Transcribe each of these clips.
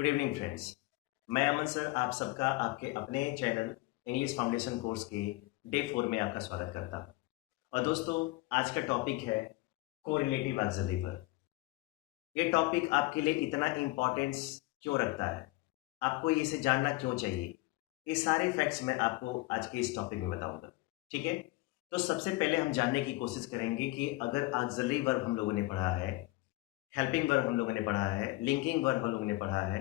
Good evening friends. मैं अमन sir आप सबका आपके अपने चैनल इंग्लिश फाउंडेशन कोर्स के डे 4 में आपका स्वागत करता हूं। और दोस्तों, आज का टॉपिक है कोरिलेटिव ऑक्सिलरी वर्ब। ये टॉपिक आपके लिए इतना इम्पोर्टेंस क्यों रखता है, आपको इसे जानना क्यों चाहिए, ये सारे फैक्ट्स मैं आपको आज के इस टॉपिक में बताऊंगा। ठीक है, तो सबसे पहले हम जानने की कोशिश करेंगे कि अगर ऑक्सिलरी वर्ब हम लोगों ने पढ़ा है, हेल्पिंग वर्ब हम लोगों ने पढ़ा है, लिंकिंग वर्ब हम लोगों ने पढ़ा है,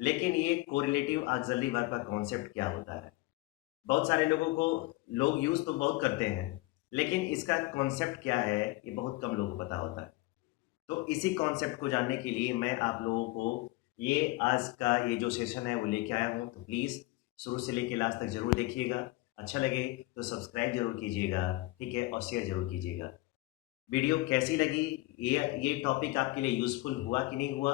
लेकिन ये कोरिलेटिव ऑक्सिलरी वर्ब का कॉन्सेप्ट क्या होता है। बहुत सारे लोगों को लोग यूज तो बहुत करते हैं, लेकिन इसका कॉन्सेप्ट क्या है ये बहुत कम लोगों को पता होता है। तो इसी कॉन्सेप्ट को जानने के लिए मैं आप लोगों को ये आज का ये जो सेशन है वो लेके आया हूँ। तो प्लीज़ शुरू से लेके लास्ट तक जरूर देखिएगा। अच्छा लगे तो सब्सक्राइब जरूर कीजिएगा, ठीक है, और शेयर जरूर कीजिएगा। वीडियो कैसी लगी, ये टॉपिक आपके लिए यूजफुल हुआ कि नहीं हुआ,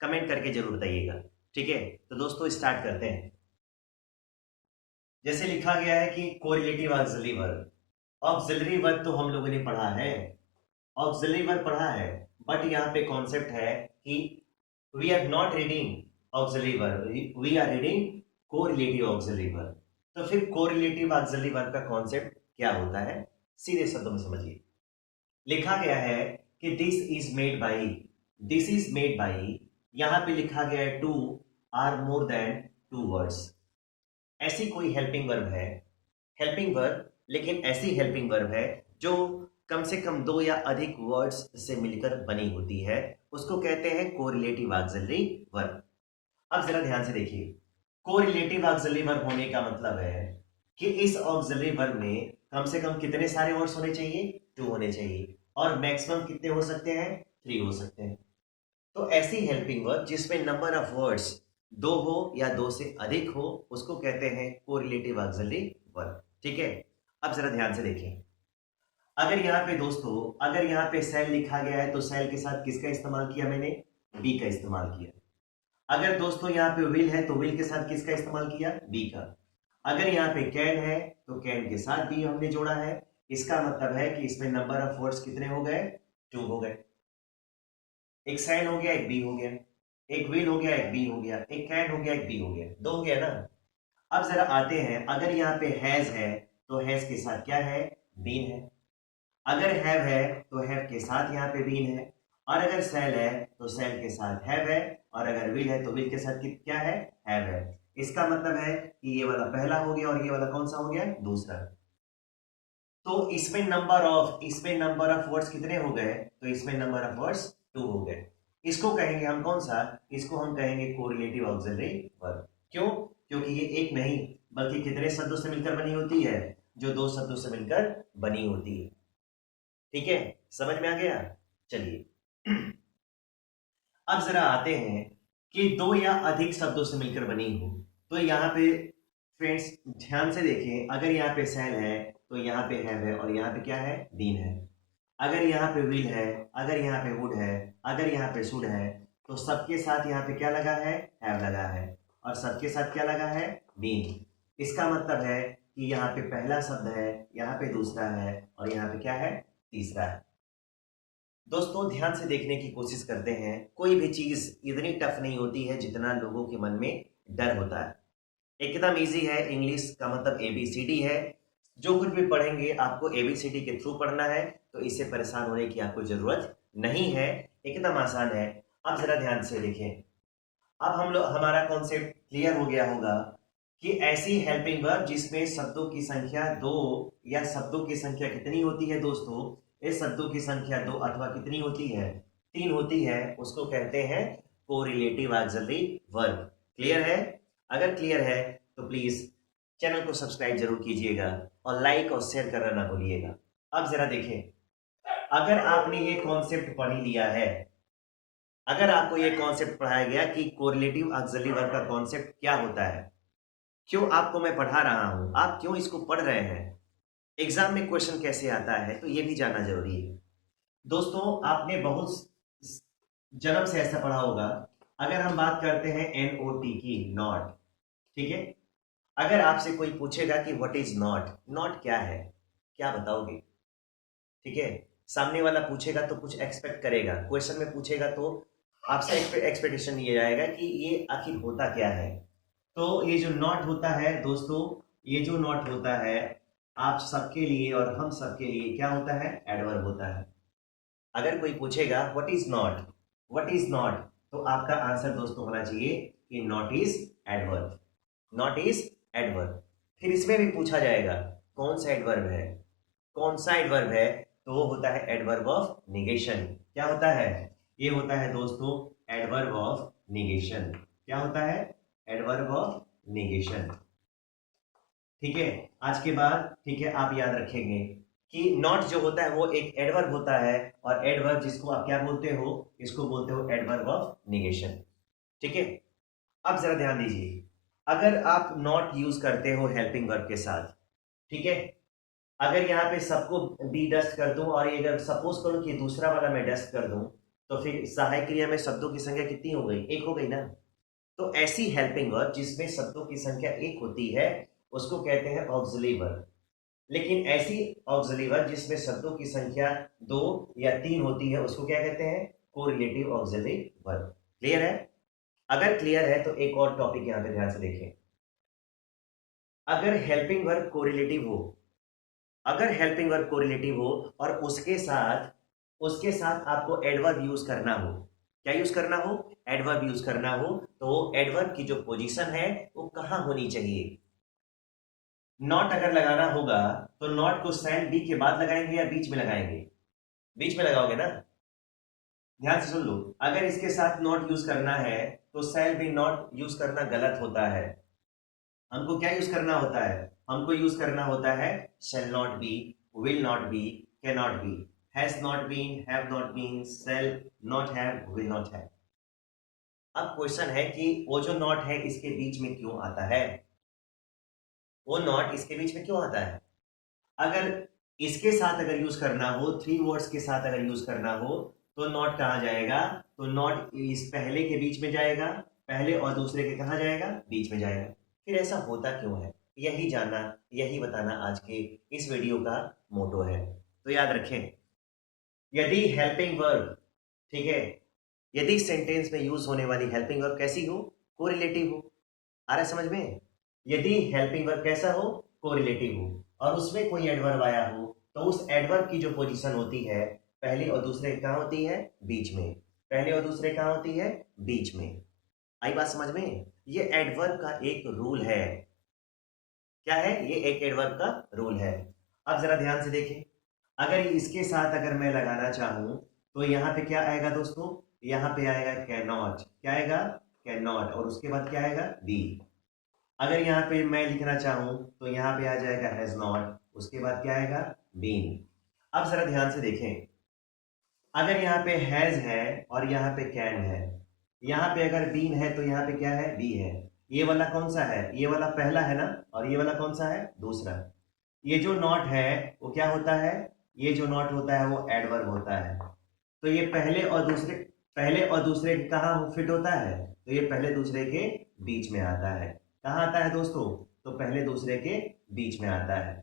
कमेंट करके जरूर बताइएगा। ठीक है, तो दोस्तों स्टार्ट करते हैं। जैसे लिखा गया है कि correlative auxiliary verb. Auxiliary verb तो हम लोगों ने पढ़ा है, ऑक्सिलरी वर्ब पढ़ा है, बट यहाँ पे कॉन्सेप्ट है कि we are not reading auxiliary verb, we are reading correlative auxiliary verb. तो फिर कोरिलेटिव ऑक्सिलरी वर्ब का कॉन्सेप्ट क्या होता है, सीधे शब्दों में समझिए। लिखा गया है कि this is made by, this is made by, यहां पे लिखा गया है two or more than two words. ऐसी कोई हेल्पिंग वर्ब है, हेल्पिंग वर्ब, लेकिन ऐसी हेल्पिंग वर्ब है जो कम से कम दो या अधिक वर्ड्स से मिलकर बनी होती है, उसको कहते हैं कोरिलेटिव ऑक्सिलरी वर्ब। अब जरा ध्यान से देखिए, कोरिलेटिव ऑक्सिलरी वर्ब होने का मतलब है कि इस ऑक्सिलरी वर्ब में कम से कम कितने सारे वर्ड्स होने चाहिए, टू होने चाहिए, और मैक्सिमम कितने हो सकते हैं, थ्री हो सकते हैं। तो ऐसी हेल्पिंग वर्ब जिसमें नंबर ऑफ वर्ड्स दो हो या दो से अधिक हो, उसको कहते हैं कोरिलेटिव ऑक्सिलरी वर्ब। ठीक है, अब जरा ध्यान से देखें। अगर यहाँ पे दोस्तों, अगर यहाँ पे सेल लिखा गया है तो सेल के साथ किसका इस्तेमाल किया मैंने, बी का इस्तेमाल किया। अगर दोस्तों यहाँ पे विल है तो विल के साथ किसका इस्तेमाल किया, बी का। अगर यहाँ पे कैन है तो कैन के साथ बी हमने जोड़ा है। इसका मतलब है कि इसमें नंबर ऑफ वर्ड्स कितने हो गए, टू हो गए। एक सैन हो गया, एक बी हो गया, एक विल हो गया, एक बी हो गया, एक कैन हो गया, एक बी हो गया, दो हो गया ना। अब जरा आते हैं, अगर यहाँ पे हैज है तो हैज के साथ क्या है, बीन है। अगर हैव है तो हैव के साथ यहाँ पे बीन है। और अगर सेल है तो सेल के साथ हैव है। और अगर विल है तो विल के साथ क्या है, हैव है। इसका मतलब है कि ये वाला पहला हो गया और ये वाला कौन सा हो गया, दूसरा। तो इसमें नंबर ऑफ वर्ड्स कितने हो गए, तो इसमें नंबर ऑफ वर्ड्स टू हो गए। इसको कहेंगे हम कौन सा, इसको हम कहेंगे कोरिलेटिव ऑक्सिलरी वर्ब। क्यों, क्योंकि ये एक नहीं बल्कि कितने शब्दों से मिलकर बनी होती है, जो दो शब्दों से मिलकर बनी होती है। ठीक है, समझ में आ गया। चलिए अब जरा आते हैं कि दो या अधिक शब्दों से मिलकर बनी हो। तो यहाँ पे फ्रेंड्स ध्यान से देखें, अगर यहाँ पे सेल है तो यहाँ पे हैव है और यहाँ पे क्या है, बीन है। अगर यहाँ पे विल है, अगर यहाँ पे वुड है, अगर यहाँ पे शुड है, तो सबके साथ यहाँ पे क्या लगा है, हैव लगा है, और सबके साथ क्या लगा है, बीन। इसका मतलब है कि यहाँ पे पहला शब्द है, यहाँ पे दूसरा है, और यहाँ पे क्या है, तीसरा है। दोस्तों ध्यान से देखने की कोशिश करते हैं, कोई भी चीज इतनी टफ नहीं होती है जितना लोगों के मन में डर होता है। एकदम इजी है, इंग्लिश का मतलब एबीसीडी है। जो कुछ भी पढ़ेंगे आपको एबीसीडी के थ्रू पढ़ना है, तो इससे परेशान होने की आपको जरूरत नहीं है, एकदम आसान है। अब जरा ध्यान से देखें, अब हम लोग हमारा कॉन्सेप्ट क्लियर हो गया होगा कि ऐसी हेल्पिंग वर्ब जिसमें शब्दों की संख्या दो या शब्दों की संख्या कितनी होती है दोस्तों, इस शब्दों की संख्या दो अथवा कितनी होती है, तीन होती है, उसको कहते हैं कोरिलेटिव ऑक्सिलरी वर्ब। क्लियर है? अगर क्लियर है तो प्लीज चैनल को सब्सक्राइब जरूर कीजिएगा और लाइक और शेयर करना ना भूलिएगा। अब जरा देखें, अगर आपने ये कॉन्सेप्ट पढ़ ही लिया है, अगर आपको ये कॉन्सेप्ट पढ़ाया गया कि कोरिलेटिव ऑक्सिलरी वर्ब का कॉन्सेप्ट क्या होता है, क्यों आपको मैं पढ़ा रहा हूं, आप क्यों इसको पढ़ रहे हैं, एग्जाम में क्वेश्चन कैसे आता है, तो ये भी जानना जरूरी है। दोस्तों आपने बहुत जन्म से ऐसा पढ़ा होगा। अगर हम बात करते हैं NOT की, नॉट, ठीक है, अगर आपसे कोई पूछेगा कि व्हाट इज नॉट, नॉट क्या है, क्या बताओगे? ठीक है, सामने वाला पूछेगा तो कुछ एक्सपेक्ट करेगा, क्वेश्चन में पूछेगा तो आपसे एक्सपेक्टेशन ये जाएगा कि ये आखिर होता क्या है। तो ये जो नॉट होता है दोस्तों, ये जो नॉट होता है आप सबके लिए और हम सबके लिए क्या होता है, एडवर्ब होता है। अगर कोई पूछेगा what is not, what is not, तो आपका आंसर दोस्तों होना चाहिए कि not is adverb, not is adverb. फिर इसमें भी पूछा जाएगा कौन सा एडवर्ब है, कौन सा एडवर्ब है, तो वो होता है एडवर्ब ऑफ निगेशन। क्या होता है, ये होता है दोस्तों एडवर्ब ऑफ निगेशन। क्या होता है, एडवर्ब ऑफ निगेशन। ठीक है, आज के बाद ठीक है आप याद रखेंगे कि नॉट जो होता है वो एक एडवर्ब होता है, और एडवर्ब जिसको आप क्या बोलते हो, इसको बोलते हो एडवर्ब ऑफ निगेशन। ठीक है, अब जरा ध्यान दीजिए, अगर आप नॉट यूज करते हो हेल्पिंग वर्ब के साथ, ठीक है, अगर यहाँ पे सबको बी डस्ट कर दूं और ये अगर सपोज करूं कि दूसरा वाला मैं डस्ट कर दूं, तो फिर सहायक क्रिया में शब्दों की संख्या कितनी हो गई, एक हो गई ना। तो ऐसी हेल्पिंग वर्ब जिसमें शब्दों की संख्या एक होती है उसको कहते हैं ऑक्सिलरी वर्ब। लेकिन ऐसी ऑक्सिलरी वर्ब जिसमें शब्दों की संख्या 2 या 3 होती है उसको क्या कहते हैं, कोरिलेटिव ऑक्सिलरी वर्ब। क्लियर है? अगर क्लियर है तो एक और टॉपिक यहां पे ध्यान से देखें। अगर हेल्पिंग वर्ब कोरिलेटिव हो, अगर हेल्पिंग वर्ब कोरिलेटिव हो और उसके साथ आपको एडवर्ब यूज करना हो, क्या यूज करना हो, एडवर्ब यूज करना हो, तो एडवर्ब की जो पोजीशन है वो कहां होनी चाहिए। नॉट अगर लगाना होगा तो नॉट को सैन बी के बाद लगाएंगे या बीच में लगाएंगे, बीच में लगाओगे ना। ध्यान से सुन लो, अगर इसके साथ नॉट यूज करना है तो सैल बी नॉट यूज करना गलत होता है। हमको क्या यूज करना होता है, हमको यूज करना होता है shall not be, will not be, cannot be, has not been, have not been, shall not have, will not have। अब क्वेश्चन है कि वो जो नॉट है इसके बीच में क्यों आता है, वो नॉट इसके बीच में क्यों आता है। अगर इसके साथ अगर यूज करना हो, थ्री वर्ड्स के साथ अगर यूज करना हो, तो नॉट कहाँ जाएगा, तो नॉट इस पहले के बीच में जाएगा, पहले और दूसरे के कहाँ जाएगा, बीच में जाएगा। फिर ऐसा होता क्यों है, यही जानना, यही बताना आज के इस वीडियो का मोटो है। तो याद रखें, यदि हेल्पिंग वर्ब, ठीक है, यदि सेंटेंस में यूज होने वाली हेल्पिंग वर्ब कैसी हो, कोरिलेटिव हो। आ रहा है समझ में, यदि हेल्पिंग वर्ब कैसा हो, कोरिलेटिव हो, और उसमें कोई एडवर्ब आया हो, तो उस एडवर्ब की जो पोजीशन होती है पहले और दूसरे कहाँ होती है, बीच में, पहले और दूसरे कहाँ होती है, बीच में। आई बात समझ में, ये एडवर्ब का एक रूल है। क्या है, ये एक एडवर्ब का रूल है। अब जरा ध्यान से देखें, अगर इसके साथ अगर मैं लगाना चाहूं तो यहाँ पे क्या आएगा दोस्तों, यहाँ पे आएगा कैन नॉट, क्या आएगा, कैन नॉट, और उसके बाद क्या आएगा, बी। अगर यहाँ पे मैं लिखना चाहूं तो यहाँ पे आ जाएगा हैज नॉट, उसके बाद क्या आएगा, बीन। अब जरा ध्यान से देखें, अगर यहाँ पे हैज है और यहाँ पे कैन है, यहाँ पे अगर बीन है तो यहाँ पे क्या है, बी है। ये वाला कौन सा है, ये वाला पहला है ना, और ये वाला कौन सा है, दूसरा। ये जो नॉट है वो क्या होता है, ये जो नॉट होता है वो एडवर्ब होता है। तो ये पहले और दूसरे के कहाँ फिट होता है, तो ये पहले दूसरे के बीच में आता है। कहाँ आता है दोस्तों, तो पहले दूसरे के बीच में आता है।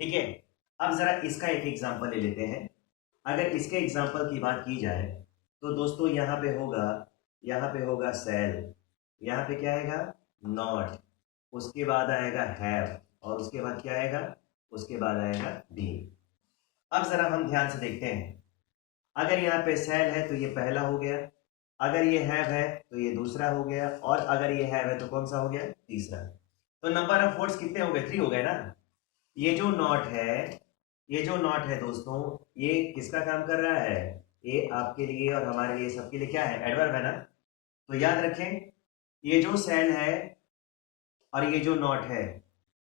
ठीक है, अब जरा इसका एक एग्जांपल ले लेते हैं। अगर इसके एग्जांपल की बात की जाए तो दोस्तों यहाँ पे होगा सेल, यहाँ पे क्या आएगा, नॉट, उसके बाद आएगा हैव, और उसके बाद क्या आएगा, उसके बाद आएगा बी। अब जरा हम ध्यान से देखते हैं, अगर यहाँ पे सेल है तो ये पहला हो गया, अगर ये हैव है तो ये दूसरा हो गया, और अगर ये हैव है तो कौन सा हो गया, तीसरा। तो नंबर ऑफ वर्ड्स कितने हो गए, 3 हो गए ना। ये जो नॉट है, ये जो नॉट है दोस्तों, ये किसका काम कर रहा है, ये आपके लिए और हमारे लिए सबके लिए क्या है, एडवर्ब है ना। तो याद रखें, ये जो सेल है और ये जो नॉट है,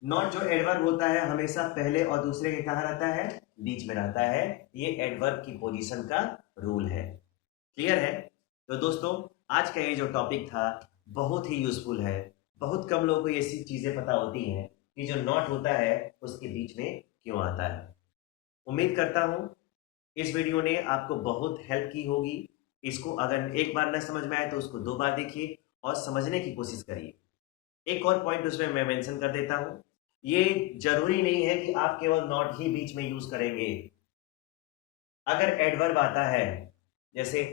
नॉट जो एडवर्ब होता है हमेशा पहले और दूसरे के कहाँ रहता है, बीच में रहता है। ये एडवर्ब की पोजीशन का रूल है। क्लियर है? तो दोस्तों आज का ये जो टॉपिक था बहुत ही यूजफुल है। बहुत कम लोगों को ये सी चीजें पता होती हैं कि जो नॉट होता है उसके बीच में क्यों आता है। उम्मीद करता हूं इस वीडियो ने आपको बहुत हेल्प की होगी। इसको अगर एक बार न समझ में आए तो उसको 2 बार देखिए और समझने की कोशिश करिए। एक और पॉइंट उसमें मैं मेंशन कर देता हूं, ये जरूरी नहीं है कि आप केवल नॉट ही बीच में यूज करेंगे। अगर एडवर्ब आता है, जैसे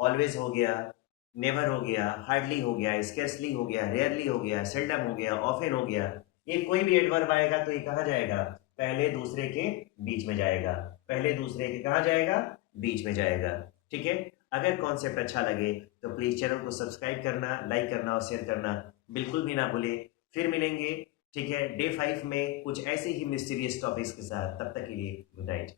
ऑलवेज हो गया, नेवर हो गया, हार्डली हो गया, स्केर्सली हो गया, रेयरली हो गया, सेल्डम हो गया, ऑफन हो गया। ये कोई भी एडवर्ब आएगा तो ये कहाँ जाएगा? पहले दूसरे के बीच में जाएगा। पहले दूसरे के कहाँ जाएगा? बीच में जाएगा। ठीक है। अगर कॉन्सेप्ट अच्छा लगे तो प्लीज चैनल को सब्सक्राइब करना, लाइक करना और शेयर करना बिल्कुल भी ना भूले। फिर मिलेंगे, ठीक है, डे 5 में कुछ ऐसे ही मिस्टीरियस टॉपिक्स के साथ। तब तक के लिए गुड नाइट।